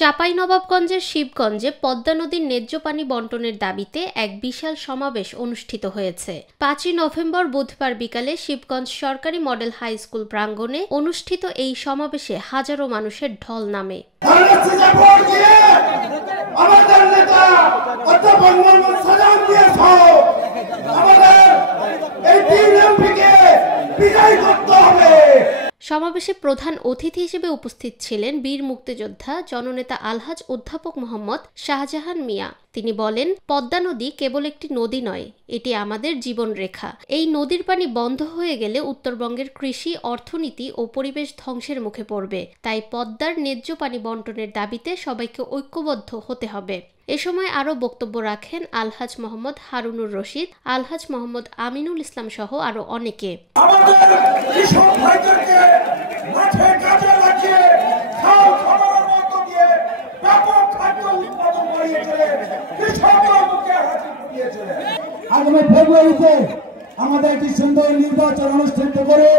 চাঁপাইনবাবগঞ্জের শিবগঞ্জে পদ্মা নদীর ন্যায্য পানি বন্টনের দাবিতে এক বিশাল সমাবেশ অনুষ্ঠিত হয়েছে। ৫ই নভেম্বর বুধবার বিকালে শিবগঞ্জ সরকারি মডেল হাই স্কুল প্রাঙ্গণে অনুষ্ঠিত এই সমাবেশে হাজারো মানুষের ঢল নামে। সমাবেশে প্রধান অতিথি হিসেবে উপস্থিত ছিলেন বীর মুক্তিযোদ্ধা জননেতা আলহাজ অধ্যাপক মোহাম্মদ শাহজাহান মিয়া। তিনি বলেন, পদ্মা নদী কেবল একটি নদী নয়, এটি আমাদের জীবনরেখা। এই নদীর পানি বন্ধ হয়ে গেলে উত্তরবঙ্গের কৃষি, অর্থনীতি ও পরিবেশ ধ্বংসের মুখে পড়বে। তাই পদ্মার ন্যায্য পানি বন্টনের দাবিতে সবাইকে ঐক্যবদ্ধ হতে হবে। এ সময় আরও বক্তব্য রাখেন আলহাজ মোহাম্মদ হারুনুর রশিদ, আলহাজ মোহাম্মদ আমিনুল ইসলাম সহ আরও অনেকে। আগামী ফেব্রুয়ারিতে আমাদের একটি সুন্দর নির্বাচন অনুষ্ঠিত করে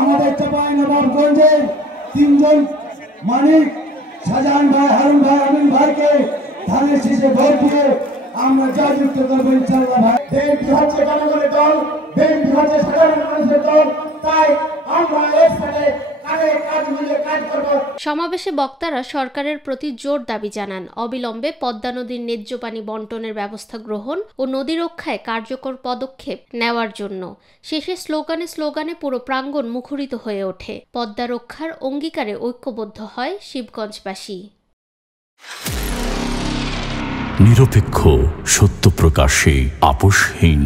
আমাদের চাঁপাইনবাবগঞ্জের ৩ জন মানিক, শাহজাহান ভাই, হারুন ভাই, আমিন ভাইকে ধানের শীষে ভোট দিয়ে আমরা জয়যুক্ত করবো ইনশাআল্লাহ। ভাই, বিএনপি হচ্ছে জনগণের দল, বিএনপি হচ্ছে সাধারণ মানুষের দল, তাই আমরা একসাথে সমাবেশে বক্তারা সরকারের প্রতি জোর দাবি জানান অবিলম্বে পদ্মা নদীর ন্যায্য পানি বন্টনের ব্যবস্থা গ্রহণ ও নদী রক্ষায় কার্যকর পদক্ষেপ নেওয়ার জন্য। শেষে স্লোগানে পুরো প্রাঙ্গণ মুখরিত হয়ে ওঠে। পদ্মা রক্ষার অঙ্গীকারে ঐক্যবদ্ধ হয় শিবগঞ্জবাসী। নিরপেক্ষ, সত্য প্রকাশে আপোষহীন।